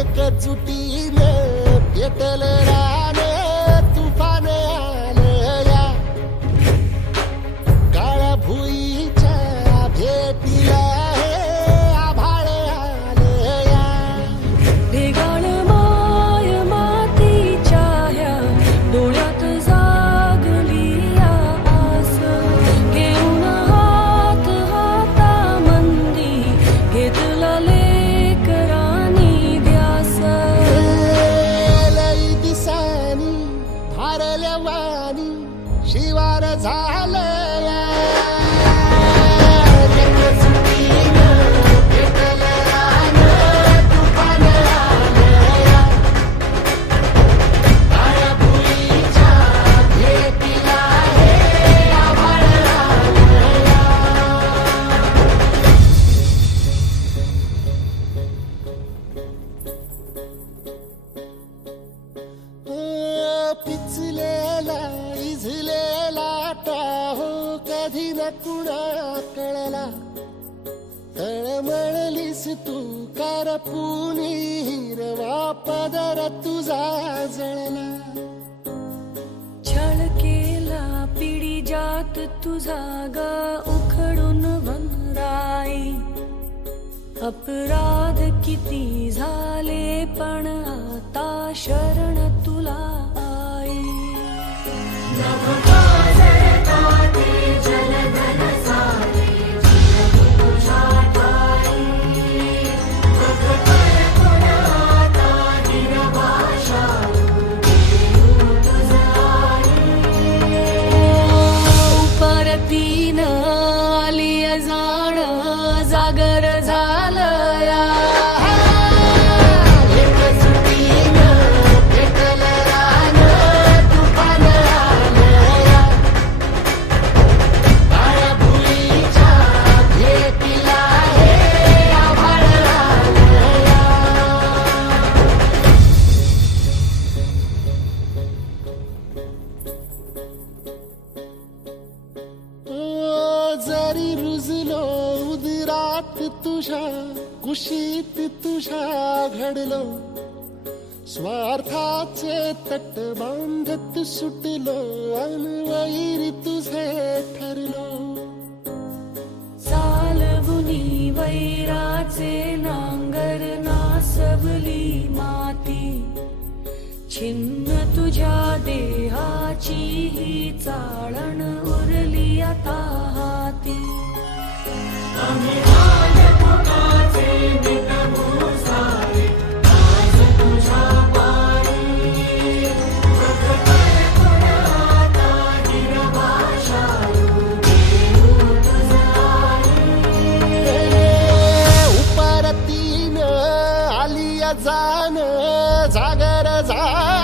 एकजुटीने पेटल रान तुफान आलं या काळ्या भुईच्या भेटीला हे आभाळ आलं या ढेगाळ माय मातीच्या ह्या डोळ्यात जागली या आस घेऊन हात हातामंदी घेतला लेकरांनी ध्यास लई दिसानी भारल्या वाणी शिवार झालं या एकजुटीनं पेटल रान तुफान आलं या काळ्या भुईच्या भेटीला हे आभाळ आलं या पिचलेला इझलेला टाहो कधी न कुणा कळला तळमळलीस तू करपुनी हिरवा पदर तुझा जळला छळ केला पिढी जात तुझा ग उखडून वनराई अपराध किती झाले पण आता शरण तुला आई परतीनं आली जाण जागर झालं या एकजुटीनं पेटल रान तुफान आलं या काळ्या भुईच्या भेटीला हे आभाळ आलं या जरी रुजलो उदरात तुझ्या कुशीत तुझ्या घडलो स्वार्थाचे तट बांधत सुटलो अनवैरी तुझे ठरलो चालवुनी वैराचे नांगर नासवली माती छिन्न तुझ्या देहाची ही चाळण उरली आता हाती उपरतीनं आली जाण जागर झालं